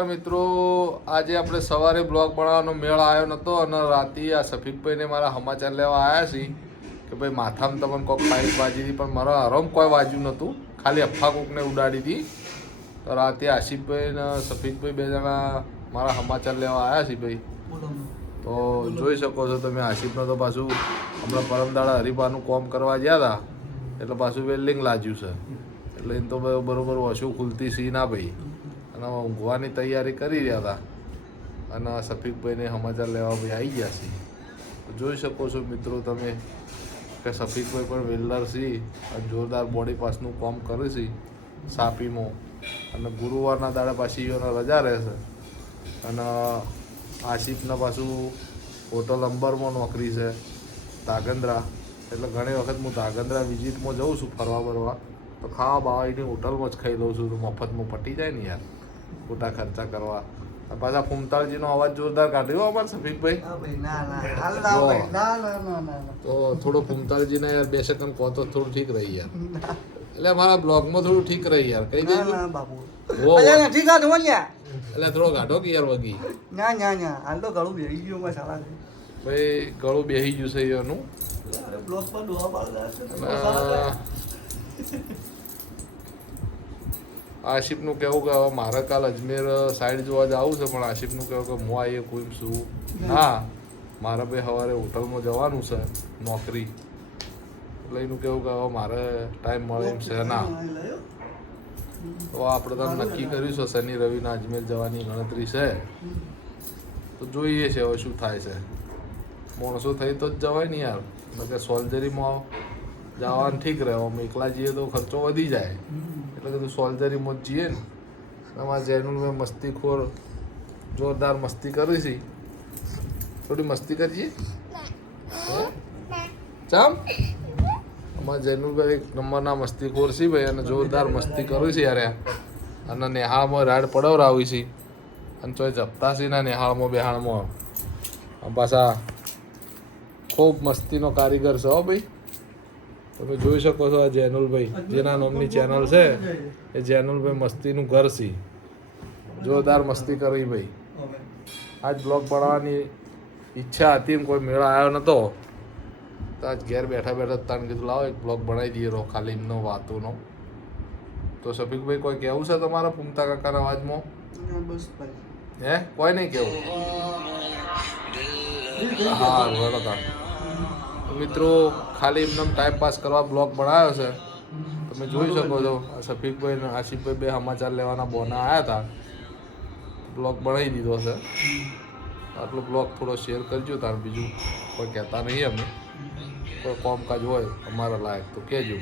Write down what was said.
મિત્રો, આજે આપણે સવારે બ્લોગ બનાવવાનો મેળ આવ્યો નતો અને રાતે આ સફીકભાઈને મારા સમાચાર લેવા આવ્યા છીએ કે ભાઈ માથામાં તમને કોઈક ફાઇટ વાજી હતી, પણ મારા હરમ કોઈ વાજ્યું નહોતું, ખાલી અફ્ફા કોકને ઉડાડી હતી. તો રાતે આશિફભાઈ ને સફીકભાઈ બે જણા મારા સમાચાર લેવા આવ્યા છીએ ભાઈ. તો જોઈ શકો છો તમે, આશિફને તો પાછું હમણાં પરમદાડા હરિભાનું કોમ કરવા ગયા હતા એટલે પાછું વેલ્ડિંગ લાગ્યું છે, એટલે એને તો બરોબર વશું ખુલતી સી ના ભાઈ, અને ઊંઘવાની તૈયારી કરી રહ્યા હતા અને સફીકભાઈને સમાચાર લેવા ભાઈ આવી ગયા છે. તો જોઈ શકો છો મિત્રો તમે કે સફીકભાઈ પણ વેલ્ડર છે અને જોરદાર બોડી પાસનું કામ કરે છે સાપીમાં, અને ગુરુવારના દાડે પાછી એને રજા રહેશે. અને આશિફને પાછું હોટલ અંબરમાં નોકરી છે ધાગંદ્રા, એટલે ઘણી વખત હું ધાગંદ્રા વિઝિટમાં જઉં છું ફરવા બરવા, તો ખાવા બાવાની હોટલમાં જ ખાઈ લઉં છું, તો મફતમાં પટી જાય ને યાર, ખોટા ખર્ચા કરવા. પાછા ફૂમતાળજીનો અવાજ જોરદાર કાઢ્યો અમારે સફીકભાઈ, તો થોડો ફૂમતાળજીને યાર 2 સેકન્ડ કહો તો થોડું ઠીક રહી યાર, એટલે અમારા બ્લોગમાં થોડું ઠીક રહી યાર, કઈ દેજો એટલે થોડો ગાઢો કે યાર વગી હાલ તો ગળું બેસી ગયું ભાઈ, ગળું બેસી ગયું છે એનું. આશિફનું કહેવું કે મારે કાલ અજમેર સાઈડ જોવા જવું છે, પણ આશિફનું કહેવું કે હું આવીએ કોઈ શું, હા મારે ભાઈ સવારે હોટલમાં જવાનું છે નોકરી, એટલે એનું કહેવું કે હવે મારે ટાઈમ મળે એમ છે ના. તો આપણે તો નક્કી કર્યું છે શનિ રવિના અજમેર જવાની ગણતરી છે, તો જોઈએ છે હવે શું થાય છે. માણસો થઈ તો જ જવાય ને યાર, કે સોલ્જરીમાં જવાનું ઠીક રહે, આમ એકલા જઈએ તો ખર્ચો વધી જાય, એટલે કીધું સોલ્જરીમાં જ જઈએ ને. અમારા જૈનુલભાઈ મસ્તીખોર જોરદાર મસ્તી કરી છે, થોડી મસ્તી કરીએ ચામ. અમારા જૈનુલભાઈ એક નંબરના મસ્તીખોર છે ભાઈ, અને જોરદાર મસ્તી કરી છે યાર, અને નેહાળમાં રાડ પડાવરાવી છે, અને ચોય જપતા છે ના નેહાળમાં બેહાળમાં, પાછા ખૂબ મસ્તીનો કારીગર છે હો ભાઈ. તમે જોઈ શકો છો આ જૈનુલભાઈ, જેના નામની ચેનલ છે એ જૈનુલભાઈ મસ્તીનું ઘર છે, જોરદાર મસ્તી કરી ભાઈ. આજ બ્લોગ બનાવવાની ઈચ્છા હતી ને કોઈ મેળા આવ્યો નહોતો, તો આજ ઘેર બેઠા બેઠા તાને કીધું લાવો એક બ્લોગ બનાવી દઈએ રહો ખાલી એમનો વાતોનો. તો સફીકભાઈ કોઈ કહેવું છે તમારા પુમતા કાકાના અવાજમાં? હે કોઈ નહીં કેવું? હા વડોતા મિત્રો ખાલી એમને ટાઈમ પાસ કરવા બ્લોગ બનાવ્યો છે. તમે જોઈ શકો છો આ સફીકભાઈ અને આશિફભાઈ બે સમાચાર લેવાના બોના આવ્યા હતા, બ્લોગ બનાવી દીધો છે. આટલો બ્લોગ થોડો શેર કરજો તાર, બીજું કોઈ કહેતા નહીં અમે, કોઈ કામકાજ હોય અમારા લાયક તો કહેજો.